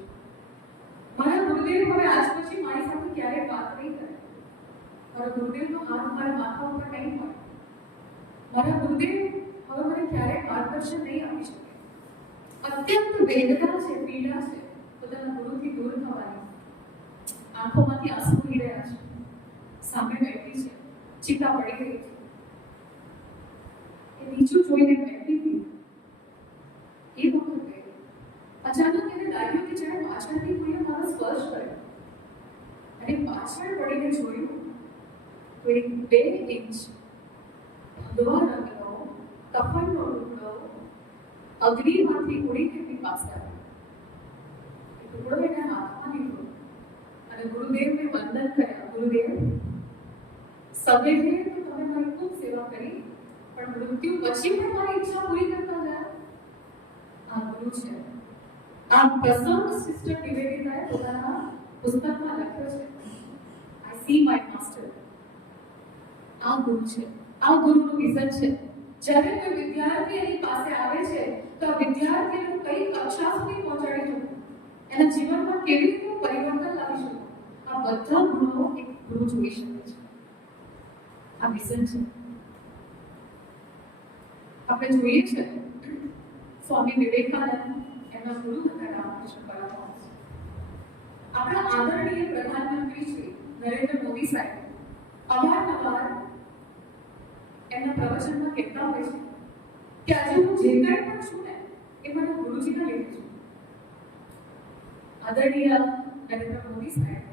મારા ગુરુદેવ હવે આજ પછી મારી સાથે ક્યારેય વાત નહીં કરે. મારા ગુરુદેવનો હાથ મારા માથા ઉપર નહીં હોય. મારા ગુરુદેવ હવે મને ક્યારેય માર્ગદર્શન નહીં આપી શકે. અત્યંત વેદના છે, પીડા છે પોતાના ગુરુથી દૂર થવાની. આંખોમાંથી આંસુ વહી રહ્યા છે. સામે બેઠી છે, ચિતા પડી ગઈ છે. એ નીચું જોઈને બેઠી હતી. એ વખતે અચાનક એને લાગ્યું કે જાણે પાછળથી કોઈએ મારો સ્પર્શ કર્યો. અને પાછળ પડીને જોયું તો એક 2 ઇંચ ભગવા રંગનો કફનનો ટુકડો અગ્નિમાંથી ઉડીને એની પાસે આવ્યો. એ ટુકડો એના હાથમાં લીધો અને ગુરુદેવને વંદન કર્યા. ગુરુદેવ, સદૈવે તો તમે મારી ખૂબ સેવા કરી, પણ મૃત્યુ પછી પણ મારી ઈચ્છા પૂરી કરતા ગયા. આ ગુરુ છે. આ પ્રસંગ સિસ્ટર નિવેદિતાએ પોતાના પુસ્તકમાં લખ્યો છે. I see my master. આ ગુરુ છે. આ ગુરુનું વિઝન છે. જ્યારે કોઈ વિદ્યાર્થી એની પાસે આવે છે તો આ વિદ્યાર્થીને કઈ કક્ષા સુધી પહોંચાડી શકું, એના જીવનમાં કેવી રીતે પરિવર્તન લાવી શકું, આ બધા ગુણો એક ગુરુ જોઈ શકે છે. આ વિઝન છે. આપણે જોઈએ છે સ્વામી વિવેકાનંદ એમના ગુરુ હતા રામકૃષ્ણ પરમહંસ. આપણા આદરણીય પ્રધાનમંત્રી શ્રી નરેન્દ્ર મોદી સાહેબ અવારનવાર એમના પ્રવચનમાં કહેતા હોય છે કે આજે હું જે કાંઈ પણ છું ને એ મારા ગુરુજીના લીધે છું. આદરણીય નરેન્દ્ર મોદી સાહેબ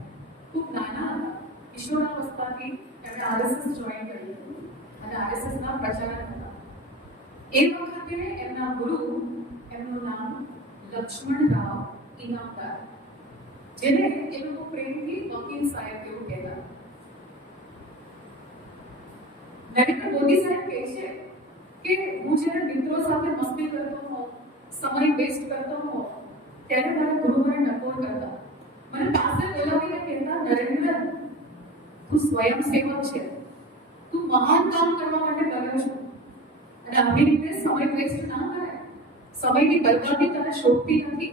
ખૂબ નાના હતા. કિશોરાવસ્થાથી એમણે આરએસએસ જોઈન કર્યું હતું અને આરએસએસના પ્રચારક હતા. એ વખતે એમના ગુરુ, એમનું નામ લક્ષ્મણરાવ ઇનામદાર, જેને એ લોકો પ્રેમથી વકીલ સાહેબ એવું કહેતા. નરેન્દ્ર મોદી સાહેબ કહે છે કે હું જ્યારે મિત્રો સાથે મસ્તી કરતો હોઉં, સમય વેસ્ટ કરતો હોઉં, ત્યારે મારા ગુરુ મને ટકોર કરતા. મને પાસે બોલાવીને કહેતા, નરેન્દ્ર, તું સ્વયંસેવક છે, તું મહાન કામ કરવા માટે કર્યો છે અને આવી રીતે સમય વેસ્ટ ના કરે. સમયની બરબાદી તને શોભતી નથી.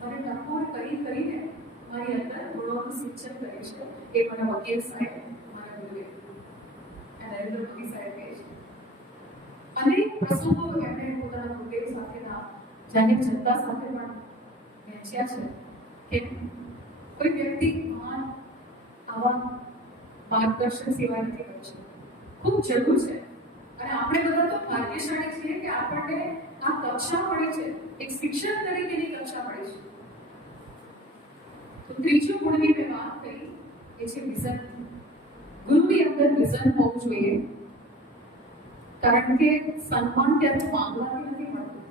મને ટકોર કરીને મારી અંદર ગુણોનો મારું સિંચન કરે છે એ મારા વકીલ સાહેબ, મારા ગુરુએ નરેન્દ્ર મોદી સાહેબ કહે છે. અનેક પ્રસંગો એમણે પોતાના ગુરુદેવ સાથેના જાહેર જનતા સાથે પણ વહેંચ્યા છે કે કોઈ વ્યક્તિ મહાન આવા માર્ગદર્શન સેવા નથી કરી છે. ખૂબ જરૂર છે અને આપણે બધા તો ભાગ્યશાળી છીએ કે આપણને આ કક્ષા મળી છે, એક શિક્ષક તરીકેની કક્ષા મળી છે. તો ત્રીજું ગુણની મેં વાત કરી એ છે વિઝન. ગુરુની અંદર વિઝન હોવું જોઈએ, કારણ કે સન્માન ત્યારે માંગવાથી નથી મળતું.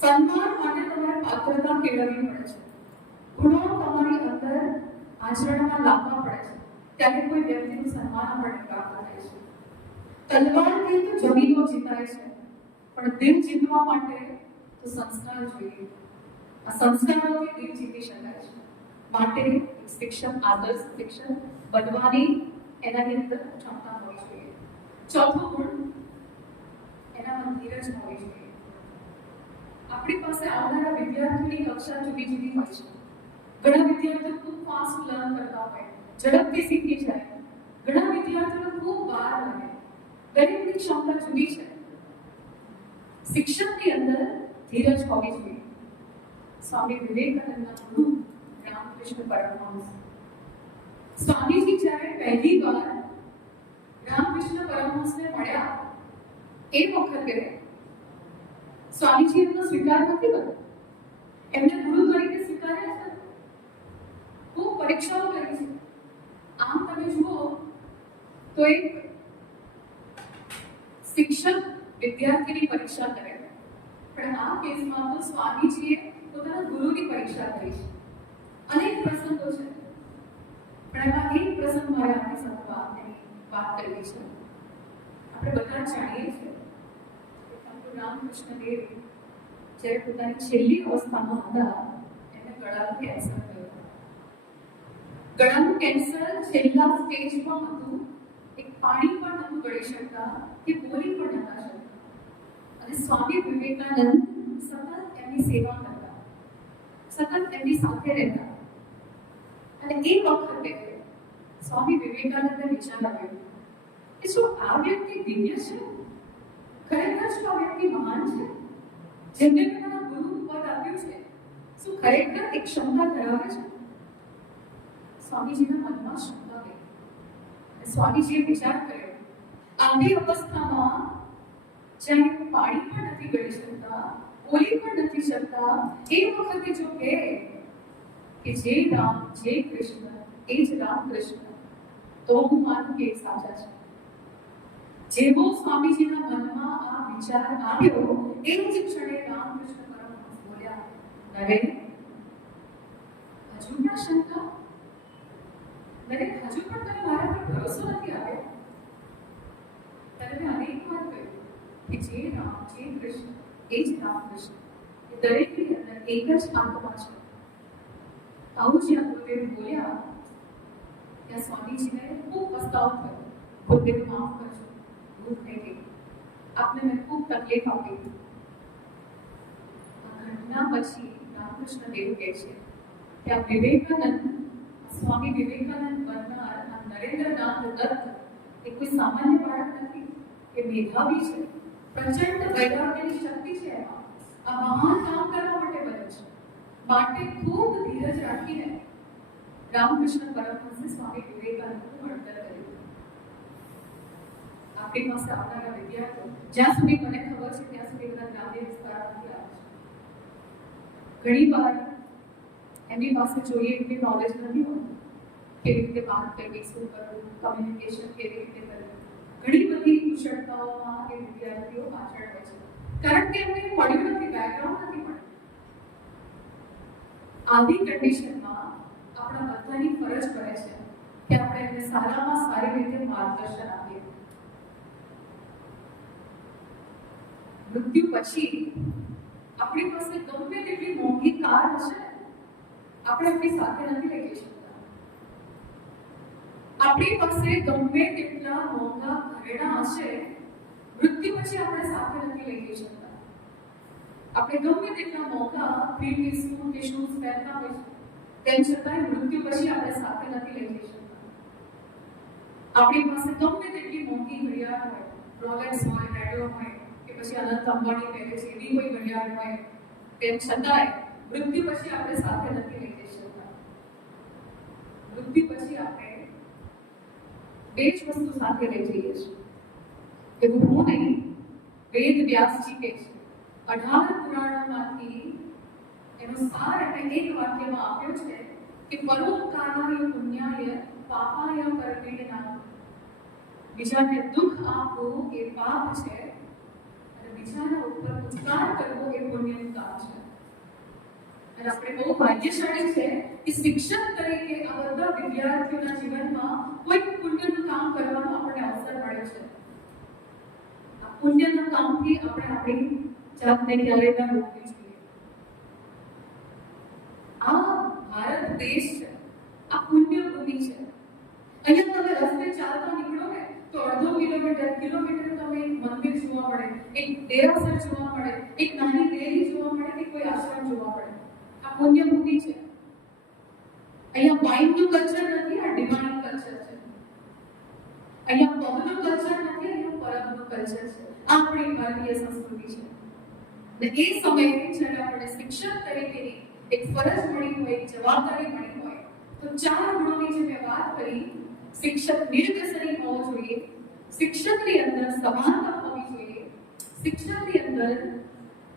સન્માન માટે તમારે પાત્રતા કેળવવી પડે છે, ગુણો તમારી અંદર આચરણમાં લાવવા પડે છે, ત્યારે કોઈ વ્યક્તિનું સન્માન આપણને પ્રાપ્ત થાય છે. તલવારથી તો જમીનો જીતાય છે, પણ દિલ જીતવા માટે તો સંસ્કાર જોઈએ. આ સંસ્કારોથી દિલ જીતી શકાય છે. માટે શિક્ષક, આદર્શ શિક્ષક બનવાની એનાની અંદર ક્ષમતા હોવી જોઈએ. ચોથો ગુણ, એનામાં ધીરજ હોવી જોઈએ. આપણી પાસે આવનારા વિદ્યાર્થીઓની કક્ષા જુદી જુદી હોય છે. ઘણા વિદ્યાર્થીઓ ખૂબ ફાસ્ટ લર્ન કરતા હોય, ઝડપથી શીખી જાય. ઘણા વિદ્યાર્થીઓ ખૂબ વાર લાગે. દરેકની ક્ષમતા જુદી છે. શિક્ષણની અંદર ધીરજ હોવી જોઈએ. સ્વામી વિવેકાનંદના ગુરુ રામકૃષ્ણ પરમહંસ, સ્વામીજી જ્યારે પહેલી વાર રામકૃષ્ણ પરમહંસને મળ્યા એ વખતે સ્વામીજી એમનો સ્વીકાર નથી કર્યો. એમને ગુરુ તરીકે સ્વીકાર્યા છે. ખૂબ પરીક્ષાઓ કરી છે. આમ તમે જુઓ તો એક શિક્ષક વિદ્યાર્થીની પરીક્ષા કરે, પણ આ કેસમાં તો સ્વામીજીએ પોતાના ગુરુની પરીક્ષા કરી છે. અનેક પ્રસંગો છે, પણ એમાં એક પ્રસંગ મારે આપણી સાથે વાત કરવી છે. આપણે બધા જાણીએ છીએ કે રામકૃષ્ણ દેવ જ્યારે પોતાની છેલ્લી અવસ્થામાં હતા એમને ગળાનું કેન્સર થયું. ગળાનું કેન્સર છેલ્લા સ્ટેજમાં હતું. એક પાણી પણ નહોતું ગળી શકતા કે બોલી પણ નહોતા શકતા. અને સ્વામી વિવેકાનંદ સતત એમની સેવા કરતા, સતત એમની સાથે રહેતા. અને એ વખતે સ્વામી વિવેકાનંદને વિચાર આવ્યો કે શું આ વ્યક્તિ દિવ્ય છે? ખરેખર શું આ વ્યક્તિ મહાન છે? જેમને પોતાના ગુરુ પદ આપ્યું છે, શું ખરેખર એક ક્ષમતા ધરાવે છે? સ્વામીજીના મનમાં ક્ષમતા ગઈ. સ્વામીજીએ વિચાર કર્યો, આવી અવસ્થામાં જ્યારે પાણી પણ નથી ગળી શકતા, બોલી પણ નથી શકતા, એ વખતે જો કહે કે જય રામ જય કૃષ્ણ, એ જ રામકૃષ્ણ, તો હું માનું કે સાચા છે. જેવો સ્વામીજીના મનમાં આ વિચાર આવ્યો એ જ ક્ષણે રામકૃષ્ણ પરમહંસ બોલ્યા, નરે હજુ પણ શંકા? નરે હજુ પણ તને મારા પર ભરોસો નથી આવ્યો? તને મેં અનેક વાર કહ્યું કે જે રામ જે કૃષ્ણ એ જ રામકૃષ્ણ, એ દરેકની અંદર એક જ આત્મા છે. આવું જ્યાં ગુરુદેવ બોલ્યા ત્યાં સ્વામીજીને ખૂબ પસ્તાવો થયો. ગુરુદેવ માફ કરજો, ભૂલ થઈ ગઈ, આપને મેં ખૂબ તકલીફ આપી. આ ઘટના પછી રામકૃષ્ણ દેવ કહે છે કે આ વિવેકાનંદ, સ્વામી વિવેકાનંદ બનનાર આ નરેન્દ્રનાથ દત્ત એ કોઈ સામાન્ય બાળક નથી. એ મેધાવી છે, પ્રચંડ વૈરાગ્યની શક્તિ છે એમાં. આ મહાન કામ કરવા માટે બને છે. માટે ખૂબ ધીરજ રાખીને રામકૃષ્ણ પરમહંસે સ્વામી વિવેકાનંદનું ઘડતર કર્યું. આપણી પાસે આવનારા વિદ્યાર્થીઓ, જ્યાં સુધી મને ખબર છે ત્યાં સુધી બધા ગ્રામ્ય વિસ્તારમાંથી આવે છે. ઘણી વાર એમની પાસે જોઈએ એટલી નોલેજ નથી હોતું. કેવી રીતે વાત કરવી, શું કરવું, કમ્યુનિકેશન કેવી રીતે કરવું, ઘણી બધી કુશળતાઓમાં એ વિદ્યાર્થીઓ પાછળ હોય છે, કારણ કે એમને પડ્યું નથી, બેકગ્રાઉન્ડ નથી મળ્યું. આવી કન્ડિશનમાં આપણા બધાની ફરજ પડે છે કે આપણે એમને સારામાં સારી રીતે માર્ગદર્શન આપીએ. મૃત્યુ પછી આપણી પાસે ગમે તેટલી મોંઘી કાર હશે, આપણે આપણી સાથે નથી લઈ જઈ શકતા. આપણી પાસે ગમે તેટલા મોંઘા ઘરેણાં હશે, મૃત્યુ પછી આપણે સાથે નથી લઈ જઈ શકતા. આપણે ગમે તેટલા મોંઘા પ્રીમિયમ સ્કૂલ કે શૂઝ પહેરતા હોઈશું, તેમ છતાંય મૃત્યુ પછી આપણે સાથે નથી લઈ જઈ શકતા. આપણી પાસે ગમે તેટલી મોટી ઘડિયાળ હોય, રોલેક્સ હોય, રેડિયો હોય, કે પછી અનંત અંબાણી પહેરે છે એવી કોઈ ઘડિયાળ હોય, તેમ છતાંય મૃત્યુ પછી આપણે સાથે નથી લઈ જઈ શકતા. મૃત્યુ પછી આપણે બે જ વસ્તુ સાથે લઈ જઈએ છીએ. એવું હું નહીં, વેદ વ્યાસજી કહે છે. 18 પુરાણોમાંથી એનો સાર એટલે એક વાક્યમાં આપ્યો છે કે પરોપકારાય પુણ્યાય પાપાય કર્મેણ. બીજાને દુઃખ આપવું એ પાપ છે અને બીજાના ઉપર ઉપકાર કરવો એ પુણ્યનું કામ છે. અને આપણે બહુ ભાગ્યશાળી છે કે શિક્ષક તરીકે આ બધા વિદ્યાર્થીઓના જીવનમાં કોઈ પુણ્યનું કામ કરવાનો આપણને અવસર મળ્યો છે. આ પુણ્યના કામથી આપણે આપણી જાતને ક્યારેય ન રોકવી જોઈએ. આ ભારત દેશ છે, આ પુણ્ય ભૂમિ છે. અહીંયા તમે રસ્તે ચાલતા નીકળો ને તો અડધો કિલોમીટર તમે એક મંદિર જોવા મળે, એક દેરાસર જોવા મળે, એક નાની ડેરી જોવા મળે કે કોઈ આશ્રમ જોવા મળે. આ પુણ્ય ભૂમિ છે. અહીંયા વાઇનનું કલ્ચર નથી, આ ડિવાઇન કલ્ચર છે. અહીંયા પગનું કલ્ચર નથી, અહીંયા પરમનું કલ્ચર છે. આ આપણી ભારતીય સંસ્કૃતિ છે. અને એ સમયે જ્યારે આપણે શિક્ષક તરીકેની એક ફરજ મળી હોય, એક જવાબદારી મળી હોય, તો 4 ગુણોની જે મેં વાત કરી, શિક્ષક નિર્વ્યસની હોવો જોઈએ, શિક્ષકની અંદર સમાનતા હોવી જોઈએ, શિક્ષકની અંદર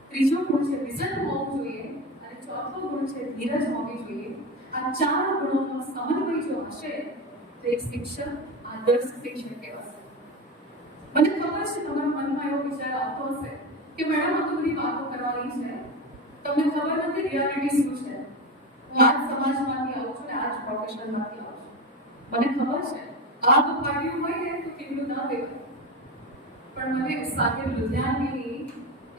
ત્રીજો ગુણ છે વિઝન હોવું જોઈએ, અને ચોથો ગુણ છે ધીરજ હોવી જોઈએ. આ 4 ગુણોનો સમન્વય જો હશે તો એક શિક્ષક આદર્શ શિક્ષક કહેવાશે. મને ખબર છે તમારા મનમાં એવો વિચાર આવતો હશે કે મેડમ આ તો બધી વાતો કરવાની છે, તમને ખબર નથી રિયાલિટી શું છે. હું આ જ સમાજમાંથી આવું છું ને આ જ પ્રોફેશનમાંથી આવું છું. મને ખબર છે આગ ફાટ્યું હોય ને તો કેટલું ના દેવાય. પણ મને સાહિર લુધિયાનવીની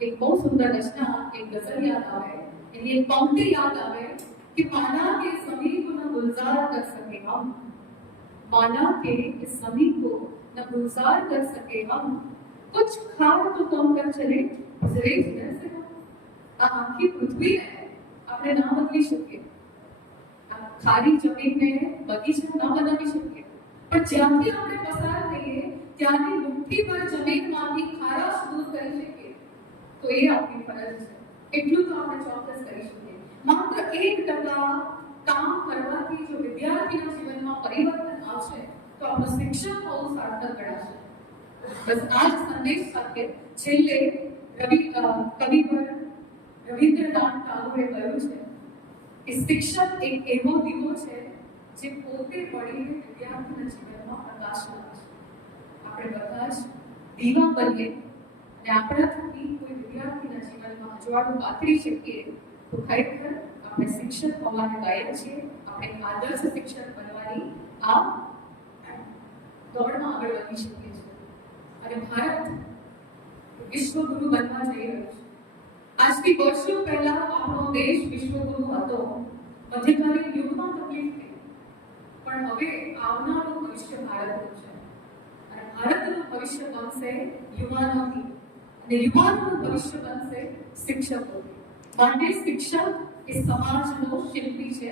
એક બહુ સુંદર રચના, એક ગઝલ યાદ આવે. એની એક પંક્તિ યાદ આવે कि माना के सभी को न गुलजार कर सके हम, माना के इस सभी को न गुलजार कर सके हम, कुछ खार तो कम कर चले गुजरे जिधर से हम. આ આખી પૃથ્વીને આપણે ના બદલી શકીએ, આ ખારી જમીનને બગીચા ના બનાવી શકીએ, પણ જ્યાંથી આપણે પસાર થઈએ ત્યાંની મુઠ્ઠીભર જમીનમાંથી ખારાશ દૂર કરી શકીએ તો એ આપણી ફરજ છે. એટલું તો આપણે ચોક્કસ કરી શકીએ. માત્ર 1% કામ કરવાથી જો વિદ્યાર્થીના જીવનમાં પરિવર્તન આવશે તો આપણો શિક્ષક બહુ સાર્થક ગણાશે. બસ આ જ સંદેશ સાથે છેલ્લે કવિવર રવિન્દ્રનાથ ટાગોરે કહ્યું છે કે શિક્ષક એક એવો દીવો છે જે પોતે પડીને વિદ્યાર્થીના જીવનમાં પ્રકાશ લાવે છે. આપણે બધા જ દીવા બનીએ અને આપણા થકી કોઈ વિદ્યાર્થીના જીવનમાં અજવાળું પાથરી શકીએ તો ખરેખર આપણે શિક્ષક હોવાને લાયક છીએ. આપણે આદર્શ શિક્ષક બનવાની આ દોડમાં આગળ વધી શકીએ છીએ. અને ભારત વિશ્વગુરુ બનવા જઈ રહ્યું છે. આજથી વર્ષો પહેલા આપણો દેશ વિશ્વગુરુ હતો. મધ્યકાલીન યુગમાં તકલીફ થઈ, પણ હવે આવનારું ભવિષ્ય ભારતનું છે. અને ભારતનું ભવિષ્ય બનશે યુવાનોથી, અને યુવાનોનું ભવિષ્ય બનશે શિક્ષકોથી. માટે શિક્ષક એ સમાજનો શિલ્પી છે.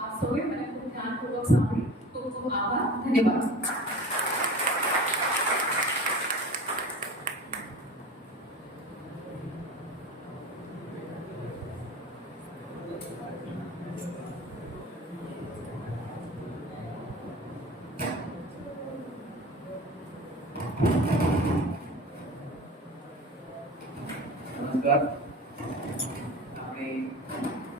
આપ સૌએ મને ખૂબ ધ્યાનપૂર્વક સાંભળી. ખૂબ ખૂબ આભાર. ધન્યવાદ. નમસ્કાર. આપણે